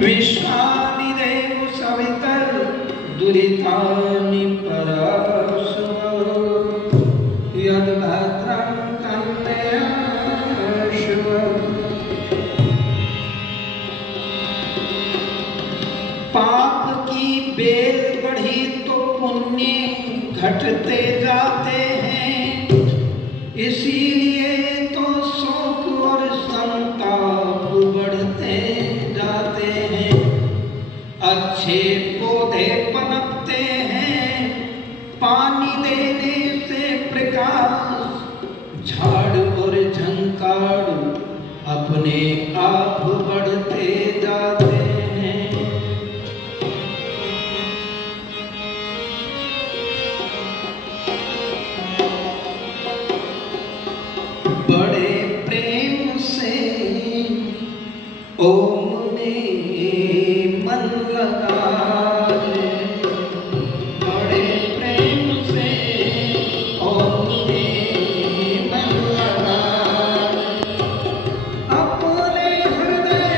विश्वादिदेव सवितर दुरितानि पराशु यद्भद्रं कन्ययाशु। पाप की बेल बढ़ी तो पुण्य घटते जाते हैं, इसीलिए तो शोक और संताप बढ़ते जाते हैं। अच्छे पौधे पनपते हैं पानी देने से प्रकाश, झाड़ और झंकार अपने आप बढ़ते जाते हैं। बड़े प्रेम से ओम में मन लगा ले, बड़े प्रेम से ओम में मन लगा ले। अपने हृदय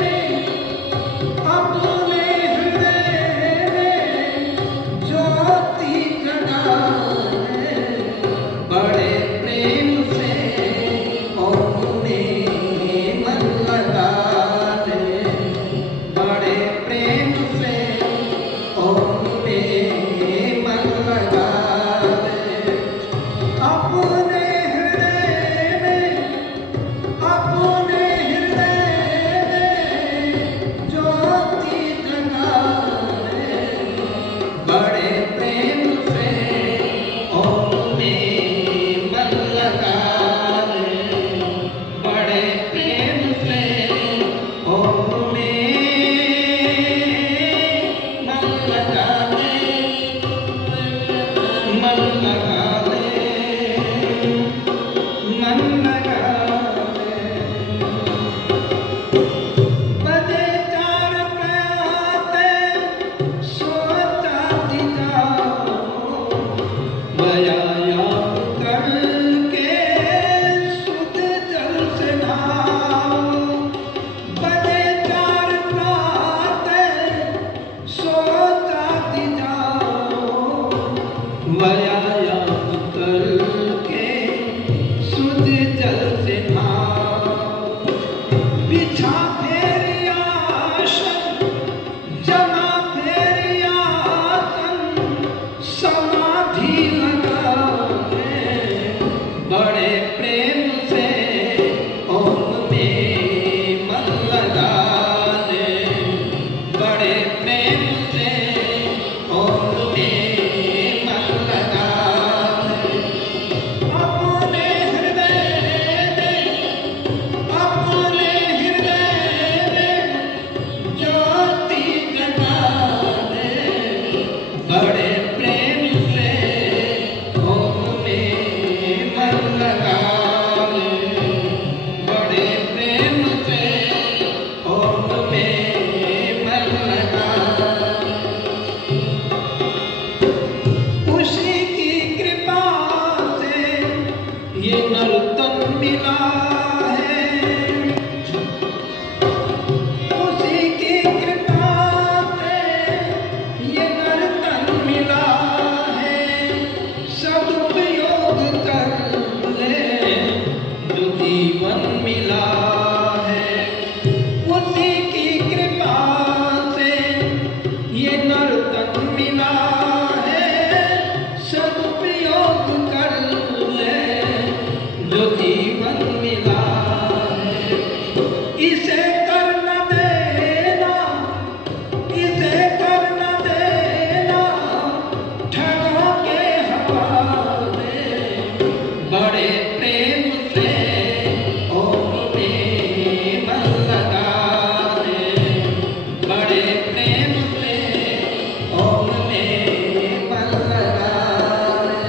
में ज्योति जगा ले, बड़े प्रेम से ओम में मन लगा ले, बड़े प्रेम से ओम में मन लगा ले। अपने हृदय में ज्योति जगा ले, बड़े प्रेम से ओम में मन लगा ले, बड़े प्रेम से ओम में मन लगा ले, मन लगा ले, मन लगा ले। बजे चार प्रयाते सोचा दिजाओ, व्यायाम करके शुद्ध जल से नहाओ। बजे चार प्रयाते सोचा दिजाओ, व्यायाम करके शुद्ध जल से नहाओ। बिछा फेरी आसन, जमा फेरी आसन, समाधि लगा ले, बड़े प्रेम से ओम में मन लगा ले, बड़े प्रेम से ओम में मन लगा ले। अपने हृदय में ज्योति जगा ले, बड़े प्रेम से ओम में मन लगा ले, बड़े प्रेम से ओम में मन लगा ले। उसी की कृपा से ये नर्तन मिला है, उसी की कृपा से ये नर्तन मिला है। सदुपयोग कर ले जो जीवन मिला है, उसी की कृपा से ये नर्तन मिला है। सदुपयोग कर ले जो जीवन मिला है। इसे कर न देना, इसे कर न देना ठगा के हवाले, बड़े प्रेम से ओम में मन लगा ले, बड़े प्रेम से ओम में मन लगा ले।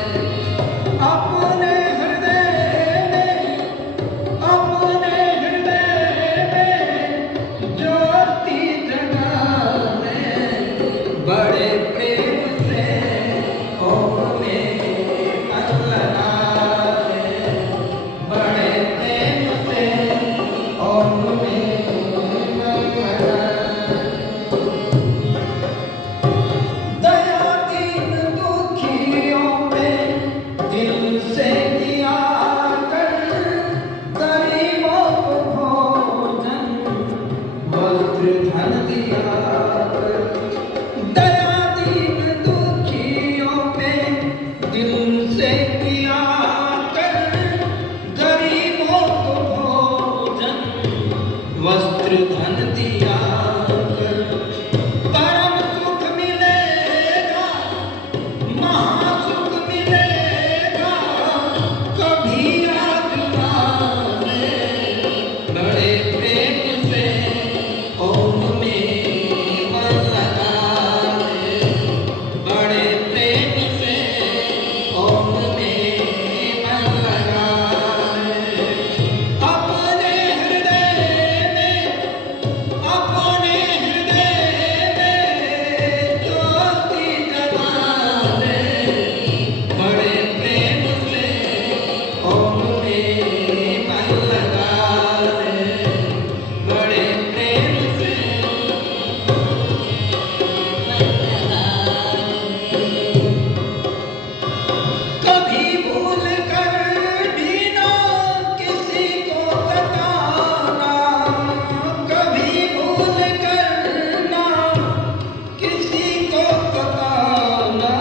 अपने हृदय में ज्योति जगा ले, दिया कर, दया दीन दुखियों पे दिल से किया कर, गरीबों को भोजन वस्त्र धन दिया कर, परम सुख मिलेगा, महासुख मिलेगा, कभी आजमाने बड़े प्रेम से ओम में मन लगा ले, बड़े प्रेम से ओम में मन लगा ले, अपने हृदय में ज्योति जगा ले, बड़े प्रेम से ओम में मन लगा ले, बड़े प्रेम से कभी भूल कर भी ना किसी को सताना, कभी भूल कर ना किसी को सताना,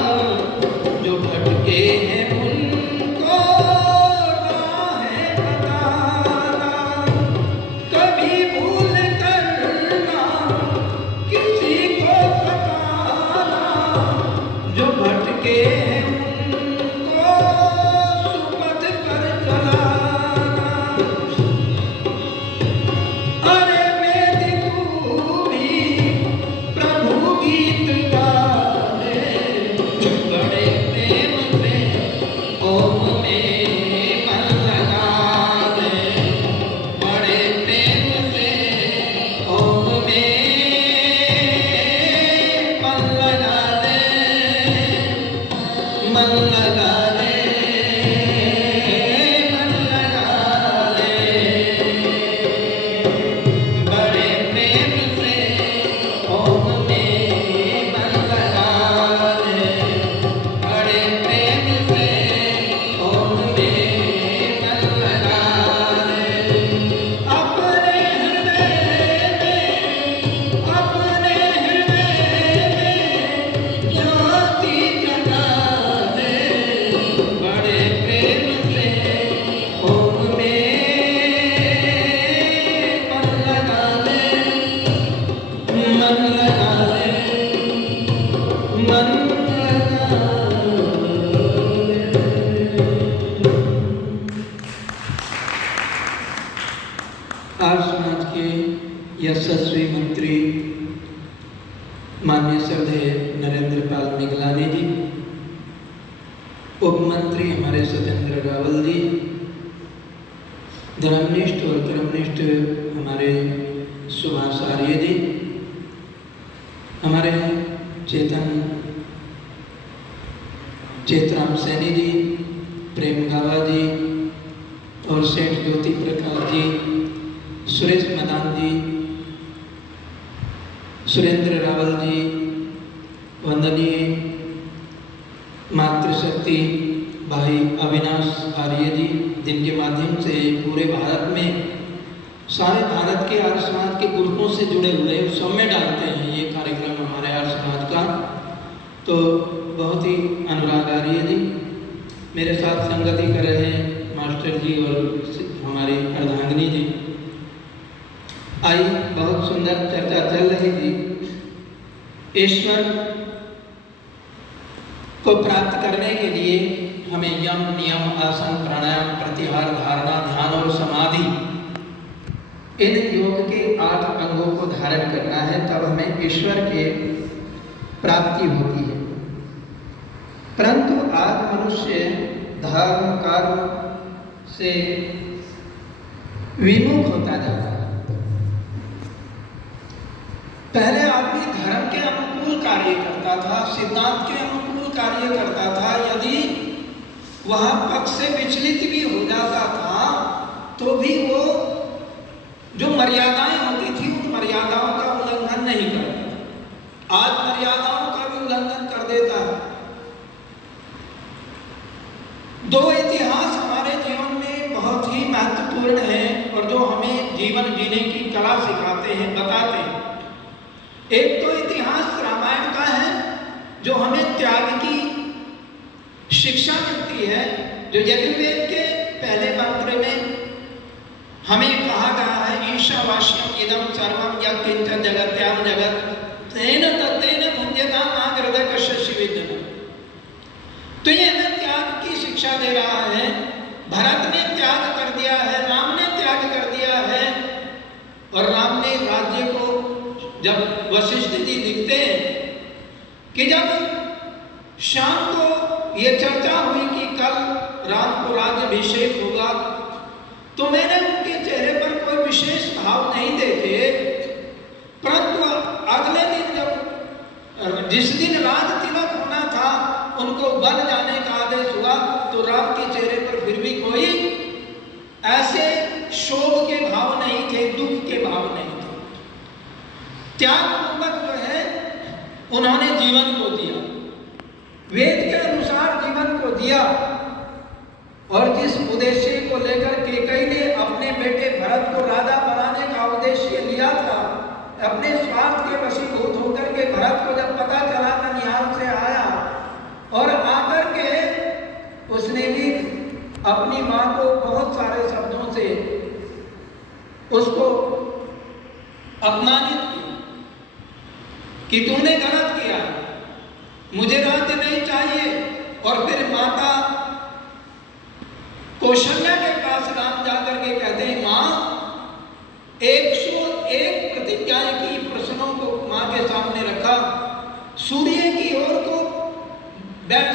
जो भटके हैं उनको राहें बताना, कभी भूल कर ना किसी को सताना, जो भटके हैं उनको सुपथ कर चलाना, अरे मेरी तू भी प्रभु गीत गा ले, बड़े प्रेम से ओम में मन लगा ले, बड़े प्रेम से ओम में मन लगा ले, मन लगा ले, मन लगा ले, बड़े प्रेम से ओम में मन लगा ले, बड़े प्रेम से ओम में मन लगा ले, अपने हृदय में ज्योति जगा ले, बड़े प्रेम से ओम में मन लगा ले, मन लगा ले, मन लगा ले। आर्य समाज के यशस्वी मंत्री माननीय श्रद्धेय नरेंद्र पाल निगलानी जी, उप मंत्री हमारे सत्येंद्र रावल जी, धर्मनिष्ठ और कर्मनिष्ठ हमारे सुभाष आर्य जी, हमारे चेतराम सैनी जी, प्रेम गावा जी और सेठ ज्योति प्रकाश जी, सुरेश मदान जी, सुरेंद्र रावल जी, वंदनीय मातृशक्ति भाई अविनाश आर्य जी, जिनके माध्यम से पूरे भारत में सारे भारत के आर्य समाज के ग्रुपों से जुड़े हुए उत्सव में डालते हैं ये कार्यक्रम हमारे आर्य समाज का, तो बहुत ही अनुराग आर्य जी, मेरे साथ संगति कर रहे हैं मास्टर जी और हमारी अर्धांगिनी जी। आई बहुत सुंदर चर्चा चल रही थी। ईश्वर को प्राप्त करने के लिए हमें यम नियम आसन प्राणायाम प्रत्याहार धारणा ध्यान और समाधि इन योग के 8 अंगों को धारण करना है, तब हमें ईश्वर के प्राप्ति होती है। परंतु आज मनुष्य धर्म कर्म से विमुख होता जाता है। पहले आदमी धर्म के अनुकूल कार्य करता था, सिद्धांत के अनुकूल कार्य करता था, यदि वह पक्ष से विचलित भी हो जाता था तो भी वो जो मर्यादाएं होती थी उन मर्यादाओं का उल्लंघन नहीं करता। आज मर्यादाओं का भी उल्लंघन कर देता है। दो इतिहास हमारे जीवन में बहुत ही महत्वपूर्ण हैं और जो हमें जीवन जीने की कला सिखाते हैं, बताते हैं। एक तो इतिहास रामायण का है जो हमें त्याग की शिक्षा मिलती है, जो यजुर्वेद के पहले मंत्र में हमें कहा गया है, ईशावास्यम इदम सर्वम यत्किंच जगत्याम जगत तेन तत्तेन मुञ्यताम आगृधकस्य शिवेन। तो ये हमें त्याग की शिक्षा दे रहा है। भरत ने त्याग कर दिया है, राम ने त्याग कर दिया है, और राम ने राज्य को, जब वशिष्ठ जी लिखते हैं कि जब शाम को ये चर्चा हुई कि कल राम को राज्याभिषेक होगा, तो मैंने उनके चेहरे पर कोई विशेष भाव नहीं देखे, परंतु अगले दिन जब जिस दिन राज तिलक होना था उनको वन जाने का आदेश हुआ, तो राम के चेहरे पर फिर भी कोई ऐसे शोक के भाव नहीं थे, दुख के भाव नहीं थे। त्याग पूर्वक जो है उन्होंने जीवन को दिया, वेद के अनुसार जीवन को दिया, और जिस उद्देश्य को लेकर कैकेयी ने अपने बेटे भरत को राजा बनाने का उद्देश्य लिया था, अपने स्वार्थ के वशीभूत होकर के भरत को जब पता चला ननिहाल से आया, और आकर के उसने भी अपनी मां को बहुत सारे शब्दों से उसको अपमानित किया कि तूने गलत किया, मुझे राज्य नहीं चाहिए। और फिर माता कौशल्या के पास राम जाकर के कहते हैं, मां 101 प्रतिज्ञाएं की, प्रश्नों को मां के सामने रखा, सूर्य की ओर को बैठ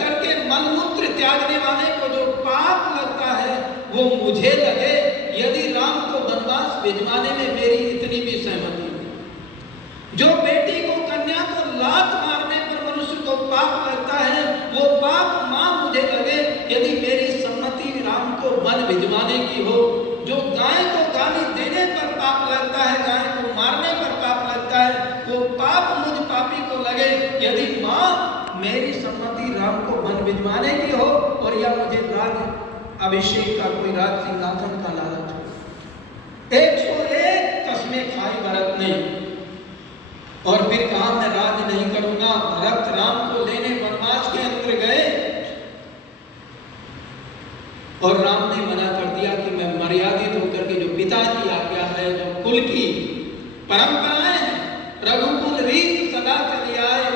करके मलमूत्र त्यागने वाले को जो पाप लगता है वो मुझे लगे, यदि राम को वनवास भिजवाने में मेरी इतनी भी सहमति है। जो बेटी को, कन्या को लात मारने पर मनुष्य को पाप लगता है, वो पाप मां मुझे लगे, यदि मेरी सम्मति राम को वन भिजवाने की हो। जो गाय को गाली देने पर पाप लगता है, गाय को मारने पर पाप लगता है, वो पाप मुझ पापी को लगे, यदि मां मेरी सम्मति राम को वन भिजवाने की हो, और या मुझे राज अभिषेक का, कोई राज सिंहासन का लालच हो। 101 कसमें खाई भरत ने, और फिर कहा मैं राज नहीं करूंगा। भरत राम को लेने वनवास के अंदर गए, और राम ने मना कर दिया कि मैं मर्यादित होकर के, जो पिता की आज्ञा है, जो कुल की परंपराएं हैं, रघुकुल रीत सदा चली आए,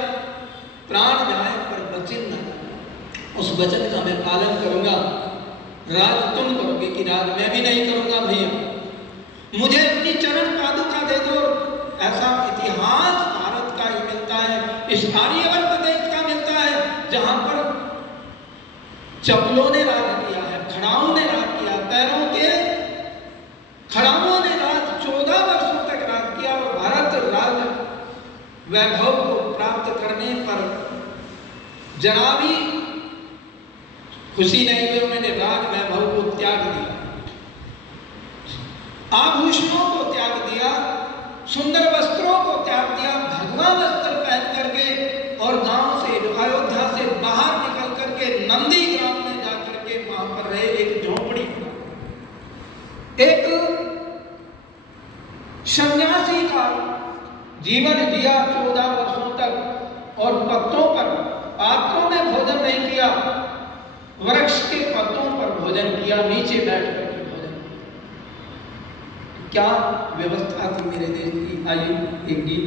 प्राण जाए पर वचन न जाए, उस वचन का मैं पालन करूंगा। राज तुम करोगे कि राज मैं भी नहीं करूंगा भैया, मुझे अपनी चरण पादुका दे दो। ऐसा इतिहास भारत का ही मिलता है, इस आर्यवर्त देश का मिलता है, जहां पर चपलों ने राज किया है, खड़ाओं ने राज किया, पैरों के खड़ाओं ने राज 14 वर्षों तक राज किया, और भारत राज वैभव को प्राप्त करने पर जरा भी खुशी नहीं हुई, उन्होंने राज वैभव को त्याग दिया, आभूषणों को त्याग दिया, सुंदर वस्त्रों को त्याग दिया, भगवा वस्त्र पहन करके, और गांव से, अयोध्या से बाहर निकल करके नंदी ग्राम में जाकर के वहां पर रहे, एक झोपड़ी, एक सन्यासी का जीवन जिया 14 वर्षों तक, और पत्तों पर, पात्रों में भोजन नहीं किया, वृक्ष के पत्तों पर भोजन किया, नीचे बैठ करके भोजन किया। क्या व्यवस्था थी मेरे देश की। आइए एक गीत